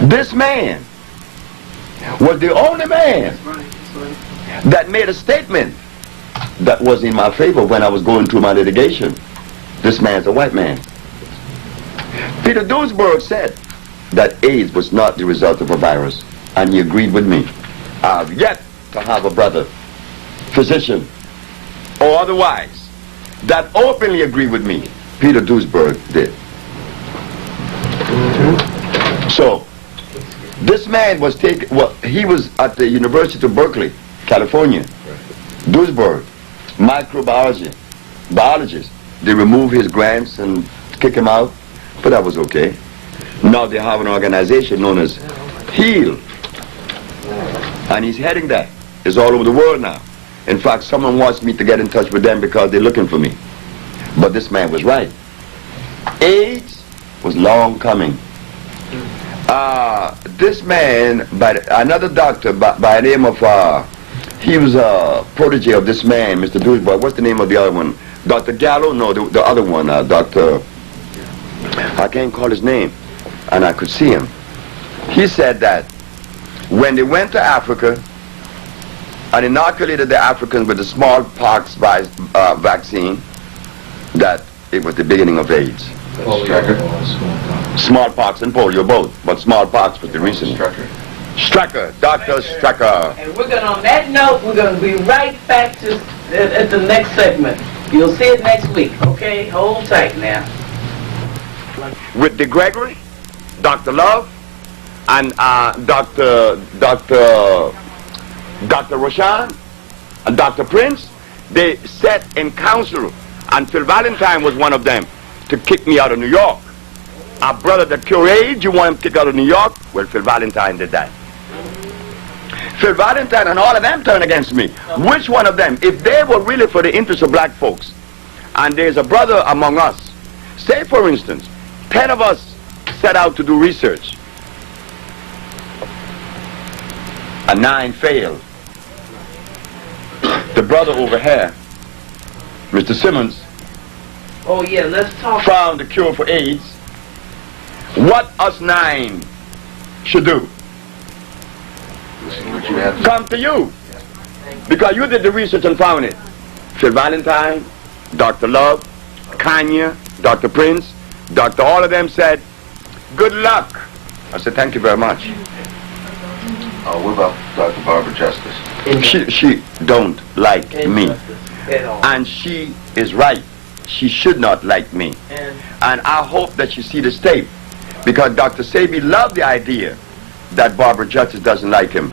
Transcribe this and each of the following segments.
This man was the only man that made a statement that was in my favor when I was going through my litigation. This man's a white man. Peter Duesberg said that AIDS was not the result of a virus, and he agreed with me. I've yet to have a brother, physician, or otherwise, that openly agreed with me. Peter Duesberg did. So, this man was taken, well, he was at the University of Berkeley, California. Duesberg, microbiology, biologist. They removed his grants and kick him out, but that was okay. Now they have an organization known as HEAL, and he's heading that. It's all over the world now. In fact, someone wants me to get in touch with them because they're looking for me. But this man was right. AIDS was long coming. This man, another doctor by the name of, he was a protege of this man, Mr. Duesberg. What's the name of the other one? Dr. Gallo? No, the other one, Dr. I can't call his name, and I could see him. He said that when they went to Africa and inoculated the Africans with the smallpox vaccine, that it was the beginning of AIDS. Smallpox and polio both, but smallpox was the reason. Strecker, Dr. Strecker. And we're going to, on that note, we're going to be right back to at the next segment. You'll see it next week, okay? Hold tight now. With De Gregory, Dr. Love, and Dr. Roshan, and Dr. Prince, they sat in council, and Phil Valentine was one of them, to kick me out of New York. Our brother that cured AIDS, you want him kicked out of New York? Well, Phil Valentine did that. Phil Valentine and all of them turned against me. Which one of them? If they were really for the interest of black folks, and there's a brother among us, say for instance, 10 of us set out to do research, and 9 failed. The brother over here, Mr. Simmons, oh yeah, let's talk. Found the cure for AIDS. What us 9 should do? Come to you, because you did the research and found it. Phil Valentine, Dr. Love, Kanye, Dr. Prince, Dr. all of them said, good luck. I said, thank you very much. What about Dr. Barbara Justice? She don't like me. And she is right. She should not like me. And I hope that she see this tape, because Dr. Sebi loved the idea that Barbara Justice doesn't like him.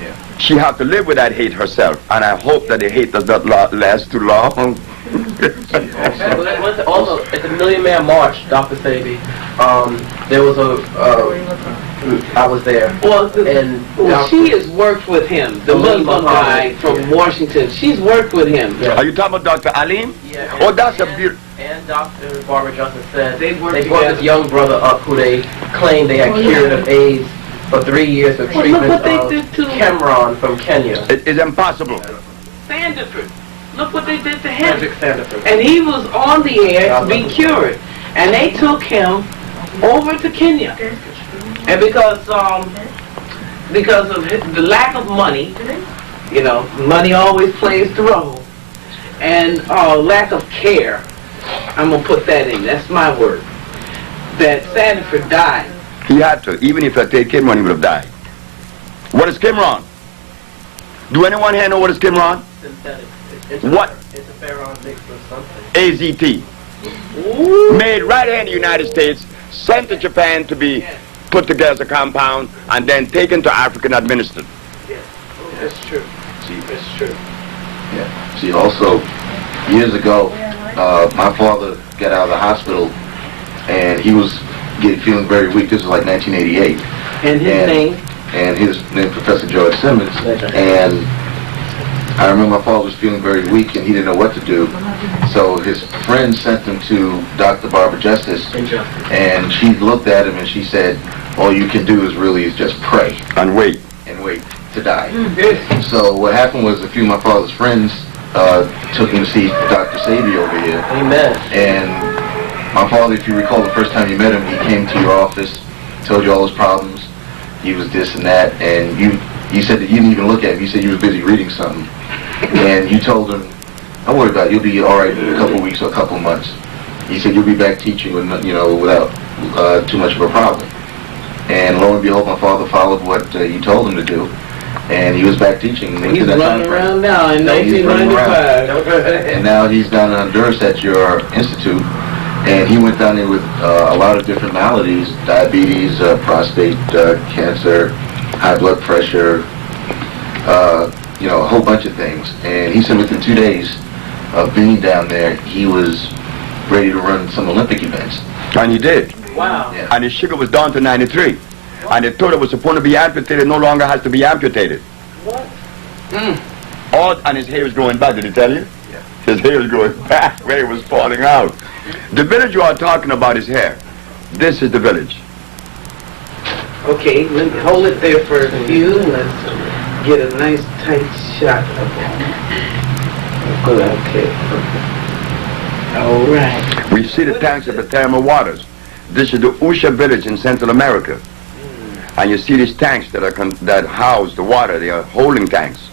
Yeah. She have to live with that hate herself, and I hope that the hate does not last too long. Also, at the Million Man March, Dr. Sebi, there was I was there. Well, and she has worked with him, the Muslim guy from Washington. She's worked with him. Yeah. Are you talking about Dr. Alim? Yeah, Oh, that's a beautiful... And Dr. Barbara Justice said They brought together. this young brother up who they claimed they had cured of AIDS for 3 years of Well, treatment look what they of did to Cameron from Kenya. It is impossible. Sandiford. Look what they did to him. Cedric Sandiford. And he was on the air to be cured. And they took him over to Kenya. And because of the lack of money, you know, money always plays the role, and lack of care, I'm going to put that in, that's my word, that Sandiford died. He had to. Even if I take Kimron, he would have died. What is Kimron? Do anyone here know what is Kimron? Synthetic. What? It's a Pharaoh mixed with something. AZT. Ooh. Made right here in the United States, sent to Japan to be put together as a compound, and then taken to Africa and administered. Yes, that's true. That's true. Yeah. See, also, years ago, my father got out of the hospital, and he was feeling very weak. This was like 1988. And his name? And his name, Professor George Simmons. And I remember my father was feeling very weak, and he didn't know what to do. So his friend sent him to Dr. Barbara Justice, and she looked at him and she said, all you can do is just pray. And wait. And wait to die. So what happened was a few of my father's friends took him to see Dr. Sebi over here. Amen. And my father, if you recall, the first time you met him, he came to your office told you all his problems. He was this and that, and you said that you didn't even look at him. You said you was busy reading something, and you told him, "Don't worry about it. You'll be all right in a couple of weeks or a couple of months." He said you'll be back teaching with, without too much of a problem. And lo and behold, my father followed what you told him to do, and he was back teaching. He's running around now in 1995. And now he's down in Honduras at your institute, and he went down there with a lot of different maladies: diabetes, prostate cancer, high blood pressure, a whole bunch of things. And he said within 2 days of being down there, he was ready to run some Olympic events. And he did. Wow. Yeah. And his sugar was down to 93. And they thought it was supposed to be amputated, no longer has to be amputated. What? And his hair was growing back, did he tell you? Yeah. His hair was growing back where it was falling out. The village you are talking about is here. This is the village. Okay, let me hold it there for a few. Let's get a nice tight shot of it. Okay. All right. We see the tanks of the thermal waters. This is the Usha village in Central America. And you see these tanks that house the water. They are holding tanks.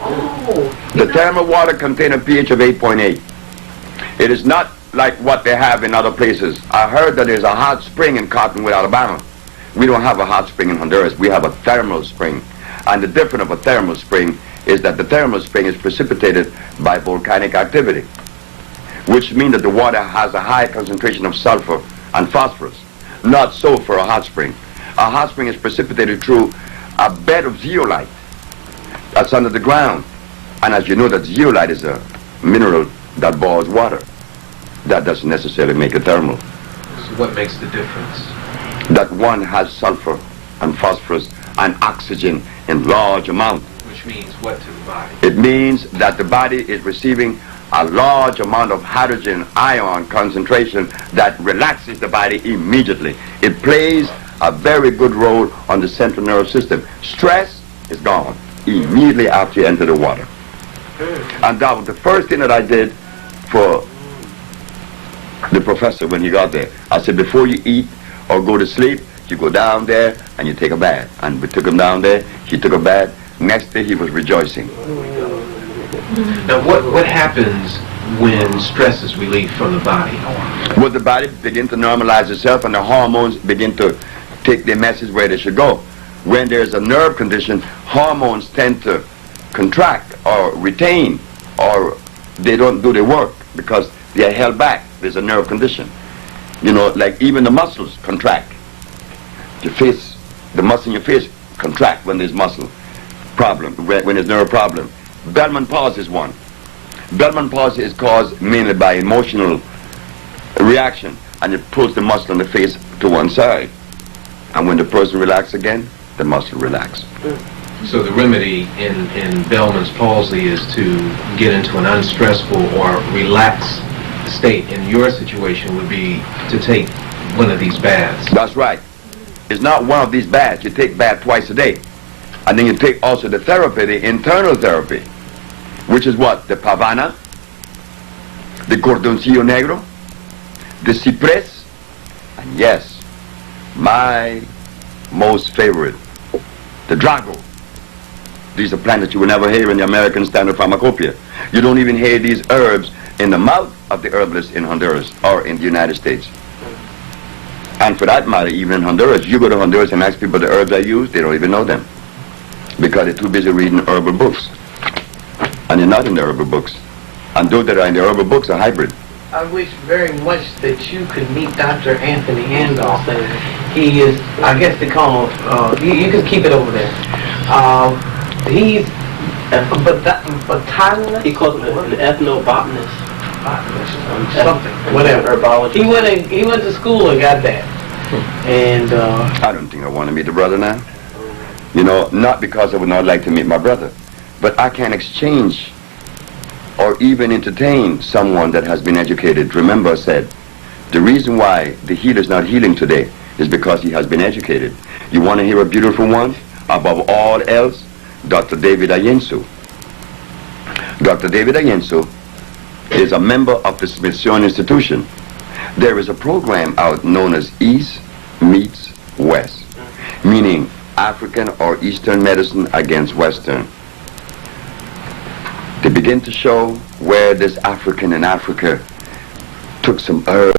Oh. The thermal water contains a pH of 8.8. It is not like what they have in other places. I heard that there's a hot spring in Cottonwood, Alabama. We don't have a hot spring in Honduras. We have a thermal spring. And the difference of a thermal spring is that the thermal spring is precipitated by volcanic activity, which means that the water has a high concentration of sulfur and phosphorus. Not so for a hot spring. A hot spring is precipitated through a bed of zeolite that's under the ground. And as you know, that zeolite is a mineral that boils water. That doesn't necessarily make it thermal. So what makes the difference? That one has sulfur and phosphorus and oxygen in large amount. Which means what to the body? It means that the body is receiving a large amount of hydrogen ion concentration that relaxes the body immediately. It plays a very good role on the central nervous system. Stress is gone immediately after you enter the water. And that was the first thing that I did for the professor when he got there. I said, before you eat or go to sleep, you go down there and you take a bath. And we took him down there, he took a bath. Next day he was rejoicing. Now what happens when stress is relieved from the body? Well, the body begins to normalize itself and the hormones begin to take their message where they should go. When there's a nerve condition, hormones tend to contract or retain, or they don't do their work because they are held back. There's a nerve condition. Like even the muscles contract. Your face, the muscle in your face contract when there's muscle problem, when there's nerve problem. Bellman palsy is one. Bellman palsy is caused mainly by emotional reaction, and it pulls the muscle in the face to one side. And when the person relaxes again, the muscle relaxes. So the remedy in Bellman's palsy is to get into an unstressful or relaxed state. In your situation would be to take one of these baths. That's right. It's not one of these baths. You take bath twice a day. And then you take also the therapy, the internal therapy, which is what? The pavana, the cordoncillo negro, the cypress, and yes, my most favorite, the drago. These are plants that you will never hear in the American Standard Pharmacopoeia. You don't even hear these herbs in the mouth of the herbalist in Honduras or in the United States. And for that matter, even in Honduras, you go to Honduras and ask people the herbs I use, they don't even know them. Because they're too busy reading herbal books. And they're not in the herbal books. And those that are in the herbal books are hybrid. I wish very much that you could meet Dr. Anthony Andoff. He is, I guess they call him, you can keep it over there. He's a botanist. He calls him an ethnobotanist. Something, whatever. Herbology. He went to school and got that. And I don't think I want to meet the brother now. Not because I would not like to meet my brother, but I can exchange or even entertain someone that has been educated. Remember I said, the reason why the healer is not healing today is because he has been educated. You want to hear a beautiful one? Above all else, Dr. David Ayensu. Dr. David Ayensu is a member of the Smithsonian Institution. There is a program out known as EASE, meets West, meaning African or Eastern medicine against Western. They begin to show where this African in Africa took some herbs